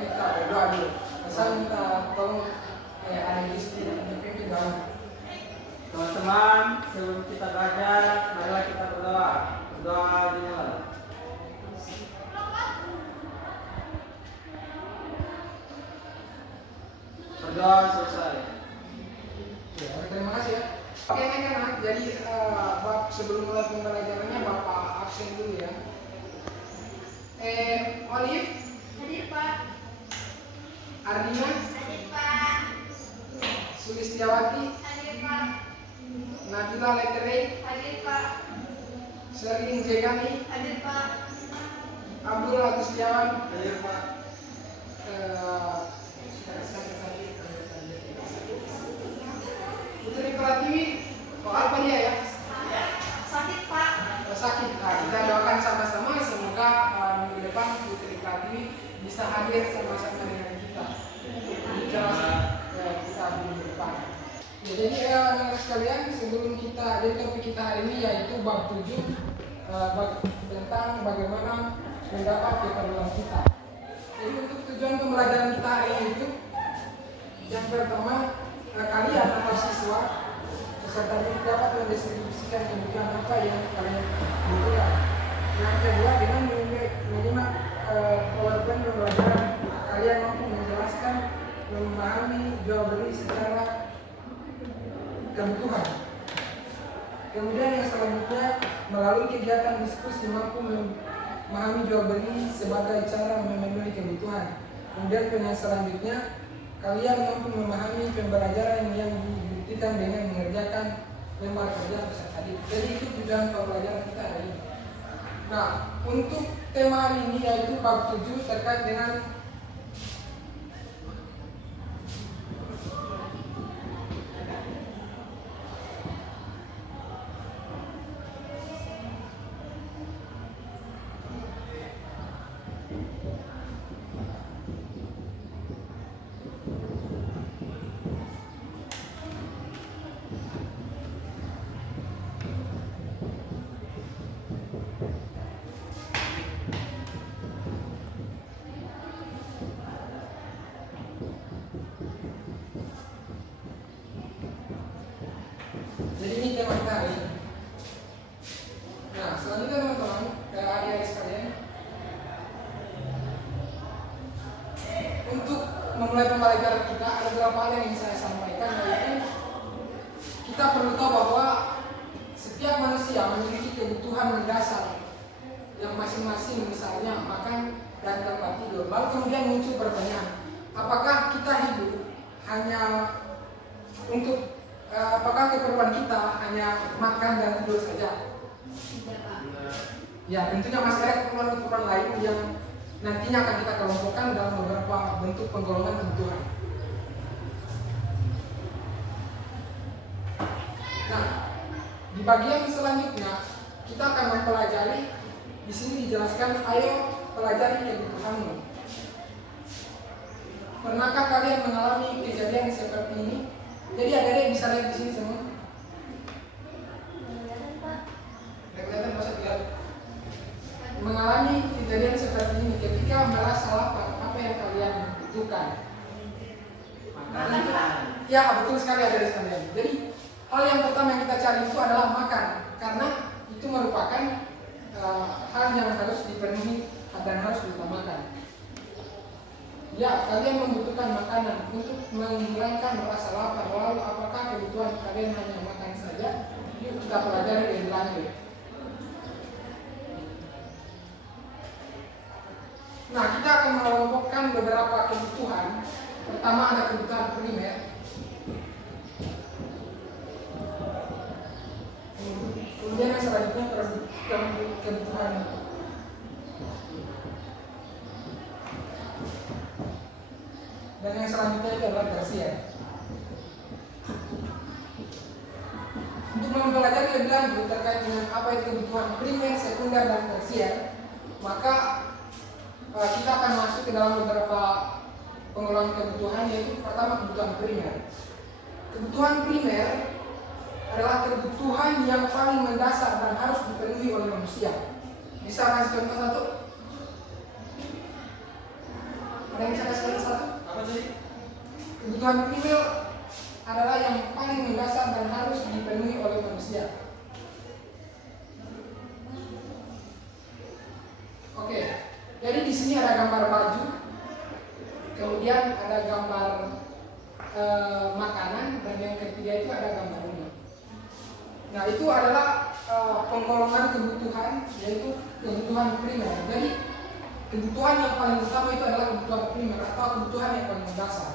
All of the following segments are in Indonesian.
kita berdoa dulu. Saya minta tolong ada istri dan pimpin doa. Teman-teman, sebelum kita belajar, marilah kita berdoa. Berdoa dimulai. Berdoa selesai. Ya, terima kasih ya. Oke, anak-anak. Jadi bab sebelum mulai pembelajarannya Bapak absen dulu ya. Olive. Hadir Pak. Ardina. Hadir Pak. Sulistiawati. Hadir Pak. Nabila Leterei. Hadir Pak. Sherlyn Jegani. Hadir Pak. Abdul Agustiawan. Hadir Pak. Putri Pratiwi. Oh, apa dia ya? Sakit Pak. Sakit. Nah, kita doakan sama-sama semoga minggu depan Putri Pratiwi bisa hadir sama-sama dengan kita. Kita minggu depan. Ya, jadi anak sekalian, sebelum kita, jadi topik kita hari ini yaitu bab 7 tentang bagaimana mendapat keperluan kita. Jadi untuk tujuan pembelajaran kita hari ini itu yang pertama, kalian atau siswa peserta didik dapat mendistribusikan kebutuhan apa yang kalian butuhkan. Yang kedua, dengan menyimak PowerPoint pembelajaran, kalian mampu menjelaskan, memahami jual beli secara kebutuhan. Kemudian yang selanjutnya, melalui kegiatan diskusi mampu memahami jual beli sebagai cara memenuhi kebutuhan. Kemudian yang selanjutnya, kalian mampu memahami pembelajaran yang dibuktikan dengan mengerjakan lembar kerja peserta didik. Jadi itu tujuan pembelajaran kita hari ini. Nah, untuk tema hari ini yaitu bab 7 terkait dengan jadi ini tema kita hari ini. Nah, selanjutnya teman-teman, ke adik-adik sekalian, untuk memulai pembelajaran kita ada beberapa hal yang ingin saya sampaikan, yaitu kita perlu tahu bahwa setiap manusia memiliki kebutuhan mendasar yang masing-masing, misalnya makan dan tempat tidur. Lalu kemudian muncul pertanyaan, apakah kita hidup hanya untuk apakah keperluan kita hanya makan dan tidur saja? Tidak Pak. Ya, tentunya masih ada keperluan-keperluan lain yang nantinya akan kita kelompokkan dalam beberapa bentuk penggolongan kebutuhan. Nah, di bagian selanjutnya kita akan mempelajari. Di sini dijelaskan, ayo pelajari kebutuhanmu. Pernahkah kalian mengalami kejadian seperti ini? Jadi adik-adik bisa lihat di sini semua. Kelihatan Pak. Kelihatan masa tidak mengalami kejadian seperti ini ketika merasa lapar, apa yang kalian butuhkan? Makan Pak. Ya, betul sekali adik-adik sekalian. Jadi hal yang pertama yang kita cari itu adalah makan, karena itu merupakan hal yang harus dipenuhi dan harus diutamakan. Ya, kalian membutuhkan makanan untuk menghilangkan rasa lapar. Lalu apakah kebutuhan kalian hanya makan saja? Yuk kita pelajari lebih lanjut. Nah, kita akan mengelompokkan beberapa kebutuhan. Pertama ada kebutuhan primer. Kemudian yang selanjutnya kebutuhan dan yang selanjutnya itu adalah tersier. Untuk mempelajari lebih lanjut terkait dengan apa itu kebutuhan primer, sekunder, dan tersier, maka kita akan masuk ke dalam beberapa penggolongan kebutuhan, yaitu pertama kebutuhan primer. Kebutuhan primer adalah kebutuhan yang paling mendasar dan harus dipenuhi oleh manusia. Bisa kasih contoh satu? Ada yang bisa kasih satu? Apa tadi? Kebutuhan primer adalah yang paling mendasar dan harus dipenuhi oleh manusia. Oke, jadi di sini ada gambar baju, kemudian ada gambar makanan, dan yang ketiga itu ada gambar rumah. Nah, itu adalah penggolongan kebutuhan, yaitu kebutuhan primer. Jadi kebutuhan yang paling utama itu adalah kebutuhan primer atau kebutuhan yang paling mendasar.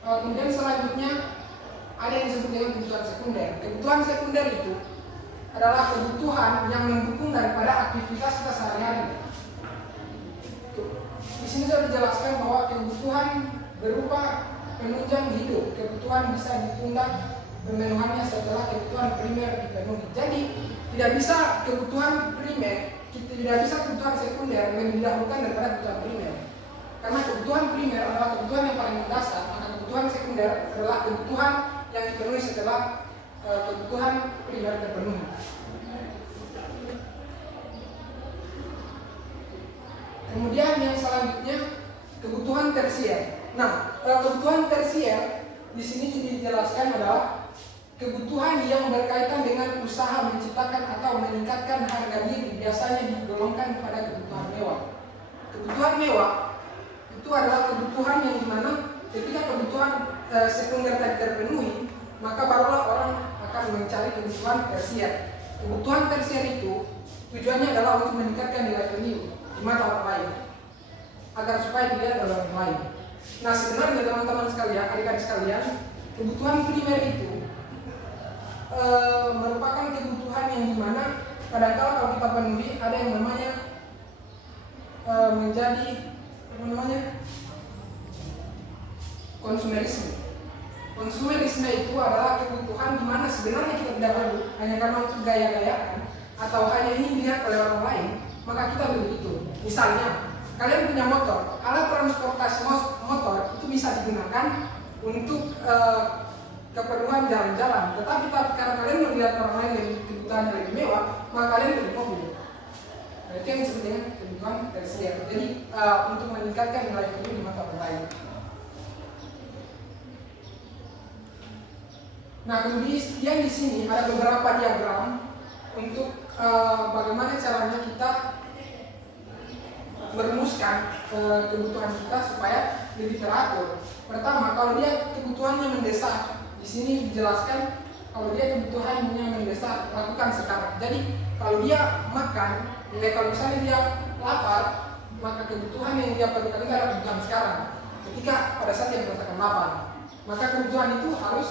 Kemudian selanjutnya ada yang disebut dengan kebutuhan sekunder. Kebutuhan sekunder itu adalah kebutuhan yang mendukung daripada aktivitas kita sehari-hari. Di sini sudah dijelaskan bahwa kebutuhan berupa penunjang hidup, kebutuhan bisa ditunda pemenuhannya setelah kebutuhan primer dipenuhi. Jadi tidak bisa kebutuhan primer, tidak bisa kebutuhan sekunder mendahulukan daripada kebutuhan primer. Karena kebutuhan primer adalah kebutuhan yang paling mendasar, maka kebutuhan sekunder adalah kebutuhan yang dipenuhi setelah kebutuhan primer terpenuhi. Kemudian yang selanjutnya kebutuhan tersier. Nah, kebutuhan tersier di sini dijelaskan adalah kebutuhan yang berkaitan dengan usaha menciptakan atau meningkatkan harga diri, biasanya digolongkan pada kebutuhan mewah. Kebutuhan mewah itu adalah kebutuhan yang dimana ketika kebutuhan sekunder tadi terpenuhi, maka barulah orang akan mencari kebutuhan tersier. Kebutuhan tersier itu tujuannya adalah untuk meningkatkan nilai value di mata orang lain, agar supaya dilihat oleh orang lain. Nah, sebenarnya teman-teman sekalian, adik-adik sekalian, kebutuhan primer itu merupakan kebutuhan yang dimana kadang-kala kalau kita penuhi ada yang namanya menjadi konsumerisme. Konsumerisme itu adalah kebutuhan dimana sebenarnya kita tidak perlu, hanya karena untuk gaya-gayaan atau hanya ingin dilihat oleh orang lain, maka kita beli itu. Misalnya, kalian punya motor, alat transportasi motor itu bisa digunakan untuk keperluan jalan-jalan. Tetapi karena kalian melihat orang lain yang kebutuhan lebih mewah, maka kalian beli mobil. Nah, itu yang disebut dengan kebutuhan tersier. Jadi untuk meningkatkan nilai value di mata orang lain. Nah, kemudian di sini ada beberapa diagram untuk bagaimana caranya kita merumuskan kebutuhan kita supaya lebih teratur. Pertama, kalau dia kebutuhannya mendesak, di sini dijelaskan kalau dia kebutuhannya mendesak, lakukan sekarang. Jadi kalau dia makan, kalau misalnya dia lapar, maka kebutuhan yang dia perlukan itu adalah kebutuhan sekarang. Ketika pada saat dia merasakan lapar, maka kebutuhan itu harus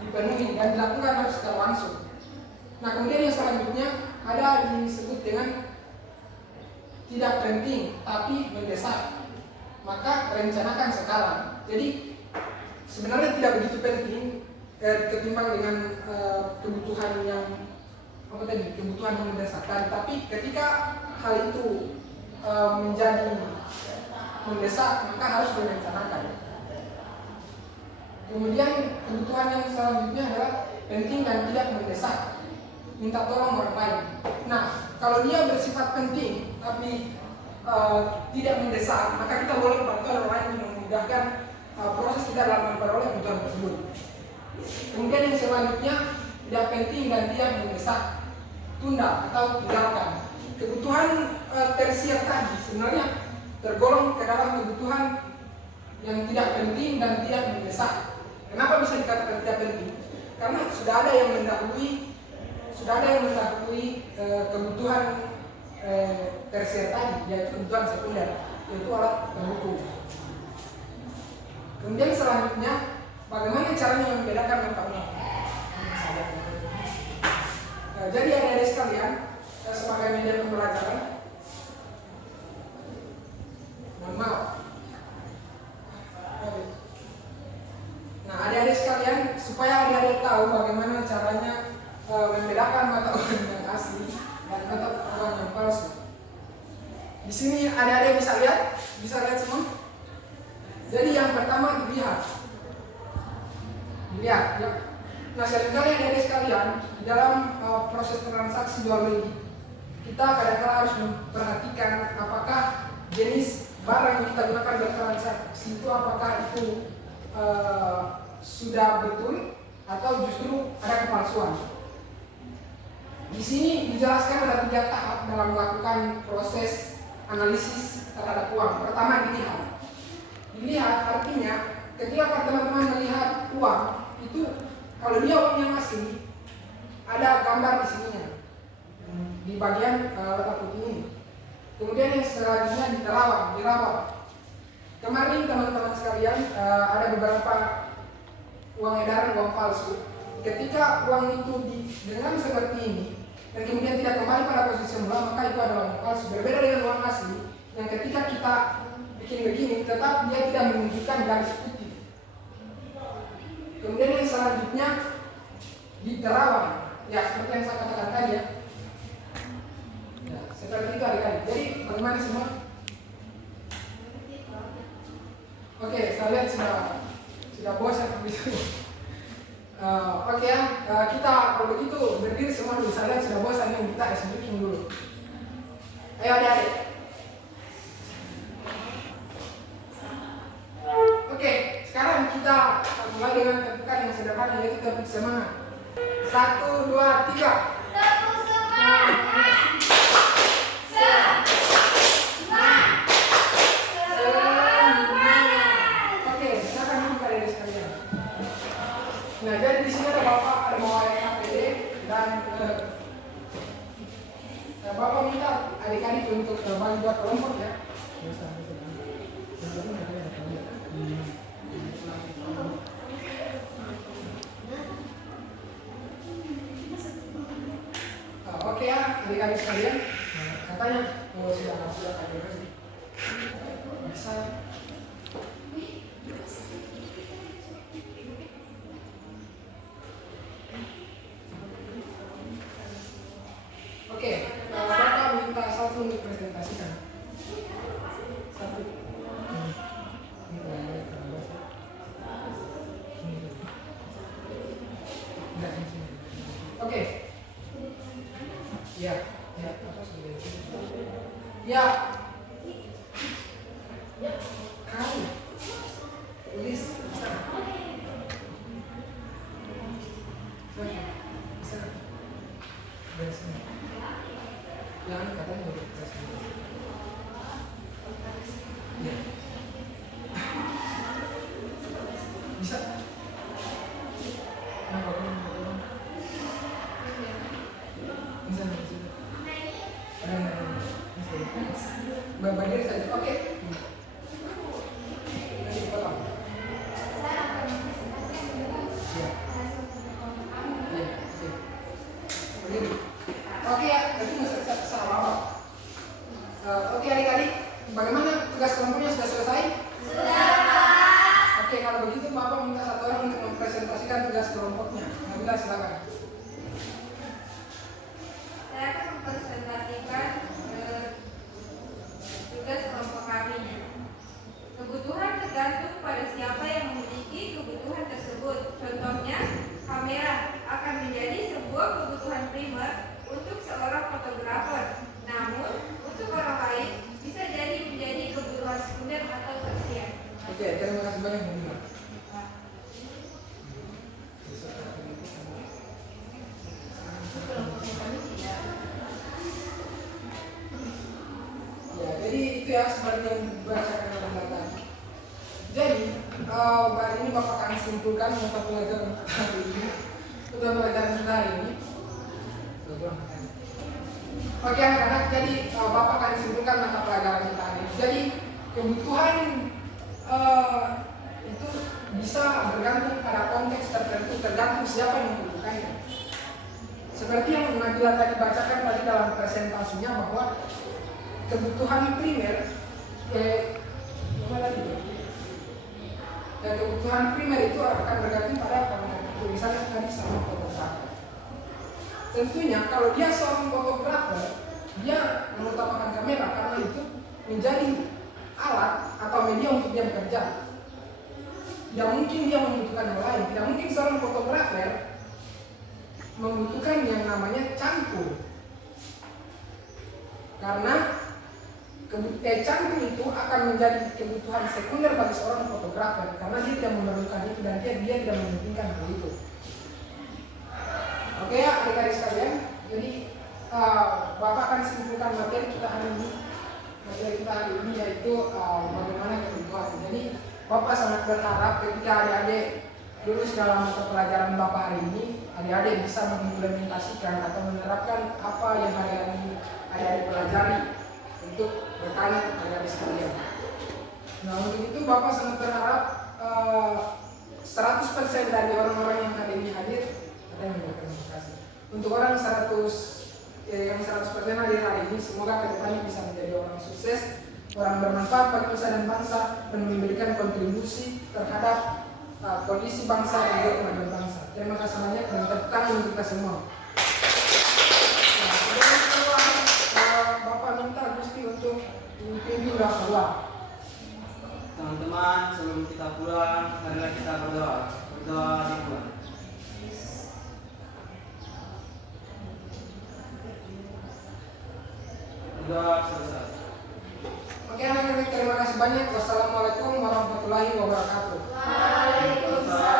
dipenuhi dan dilakukan harus secara langsung. Nah, kemudian yang selanjutnya ada disebut dengan tidak penting tapi mendesak, maka rencanakan sekarang. Jadi sebenarnya tidak begitu penting ketimbang dengan kebutuhan yang kebutuhan yang mendesak. Tapi ketika hal itu menjadi mendesak, maka harus direncanakan. Kemudian kebutuhan yang selanjutnya adalah penting dan tidak mendesak, minta tolong orang lain. Nah, kalau dia bersifat penting tapi tidak mendesak, maka kita boleh bantuan orang lain untuk memudahkan proses kita dalam memperoleh kebutuhan tersebut. Kemudian yang selanjutnya tidak penting dan tidak mendesak, tunda atau tinggalkan. Kebutuhan tersier tadi sebenarnya tergolong ke dalam kebutuhan yang tidak penting dan tidak mendesak. Kenapa bisa dikatakan tidak penting? Karena sudah ada yang mendahului kebutuhan tersier tadi, yaitu kebutuhan sekunder, yaitu alat pendukung. Kemudian selanjutnya, bagaimana caranya membedakan manfaatnya? Jadi adik-adik sekalian, sebagai media pembelajaran, mohon maaf. Nah, adik-adik sekalian, supaya adik-adik tahu bagaimana caranya membedakan mata uang yang asli dan mata uang yang palsu. Di sini adik-adik bisa lihat semua. Jadi yang pertama dilihat. Ya. Nah, seringkali adik-adik sekalian di dalam proses transaksi jual beli, kita kadang-kadang harus memperhatikan apakah jenis barang yang kita gunakan bertransaksi itu apakah itu sudah betul atau justru ada kepalsuan. Di sini dijelaskan ada 3 tahap dalam melakukan proses analisis terhadap uang. Pertama dilihat. Dilihat artinya ketika teman-teman melihat uang itu, kalau dia uangnya asli, ada gambar di sininya di bagian letak putih ini. Kemudian yang selanjutnya dirawat. Kemarin teman-teman sekalian ada beberapa uang edaran, uang palsu. Ketika uang itu dengan seperti ini dan kemudian tidak kembali pada posisi semula, maka itu adalah uang palsu. Berbeda dengan uang asli yang ketika kita bikin begini tetap dia tidak menunjukkan garis putih. Kemudian yang selanjutnya diterawang, ya seperti yang saya katakan tadi ya. Ya, seperti itu adik-adik. Jadi bagaimana semua? Oke, saya lihat sudah bosan begitu. Oke ya, kita kalau begitu berdiri semua dulu. Saya lihat sudah bosan nih, kita ice breaking dulu. Ayo adik-adik. Oke, sekarang kita mulai dengan tepuk yang sederhana, yaitu tepuk semangat. 1, 2, 3. Tepuk semangat. Oke, silakan buka dari sekalian. Nah, jadi di sini ada Bapak, ada mawar KPD dan Bapak minta adik-adik untuk bagi 2 kelompok ya. Oke ya, adik-adik sekalian. Katanya sudah kajian bisa. Oke, Bapak minta satu untuk presentasikan. Satu. Oke. Ya, apa sudah? Ya. Kamu tulis bisa. Bisa. Bisa. Yang katanya udah presentasi. Ya. Bisa. Kenapa kamu bisa? Berdiri saja. Oke. Nanti potong. Ya. Ya. Berdiri. Oke ya, berarti nggak salah apa. Oke adik-adik, bagaimana tugas kelompoknya sudah selesai? Sudah. Oke, kalau begitu Bapak minta 1 orang untuk mempresentasikan tugas kelompoknya. Nabila silakan. Saya akan mempresentasikan tugas kelompok kami. Kebutuhan tergantung pada siapa yang memiliki kebutuhan tersebut. Contohnya, kamera akan menjadi sebuah kebutuhan primer untuk seorang fotografer. Namun, untuk orang lain bisa jadi menjadi kebutuhan sekunder atau tersier. Oke, terima kasih banyak Nabila. Ya, jadi itu ya seperti yang dibacakan oleh tadi. Jadi, hari ini Bapak akan simpulkan mata pelajaran kita hari ini. Mata pelajaran kita hari ini. Oke anak-anak, jadi Bapak akan simpulkan mata pelajaran kita hari ini. Jadi, kebutuhan itu bisa bergantung pada konteks tertentu, tergantung siapa yang membutuhkannya. Seperti yang Nabila tadi bacakan tadi dalam presentasinya bahwa kebutuhan primer, kebutuhan primer itu akan bergantung pada konteks. Misalnya tadi sama fotografer. Tentunya kalau dia seorang fotografer, dia mengutamakan kamera karena itu menjadi alat atau media untuk dia bekerja. Tidak mungkin dia membutuhkan yang lain. Tidak mungkin seorang fotografer membutuhkan yang namanya cangkul. Karena canggih itu akan menjadi kebutuhan sekunder bagi seorang fotografer karena dia tidak memerlukan itu dan dia tidak mementingkan hal itu. Oke ya, adik-adik sekalian. Jadi Bapak akan simpulkan materi kita hari ini. Materi kita hari ini yaitu bagaimana kebutuhan. Jadi Bapak sangat berharap ketika adik-adik lulus dalam mata pelajaran Bapak hari ini, adik-adik bisa mengimplementasikan atau menerapkan apa yang hari ini adik-adik pelajari untuk berkali adik-adik sekalian. Nah, untuk itu Bapak sangat berharap 100% dari orang-orang yang hari ini hadir ada yang memberikan kasih. Untuk orang yang 100% hadir hari ini, semoga kedepannya bisa menjadi orang sukses, orang bermanfaat bagi nusa dan bangsa, dan memberikan kontribusi terhadap kondisi bangsa dan juga kemajuan bangsa. Terima kasih banyak dan tepuk tangan untuk kita semua. Nah, sekarang Bapak minta Gusti untuk pimpin doa keluar. Teman-teman, sebelum kita pulang, marilah kita berdoa. Berdoa di Tuhan. Berdoa selesai. Oke anak-anak, terima kasih banyak. Wassalamualaikum warahmatullahi wabarakatuh. Waalaikumsalam.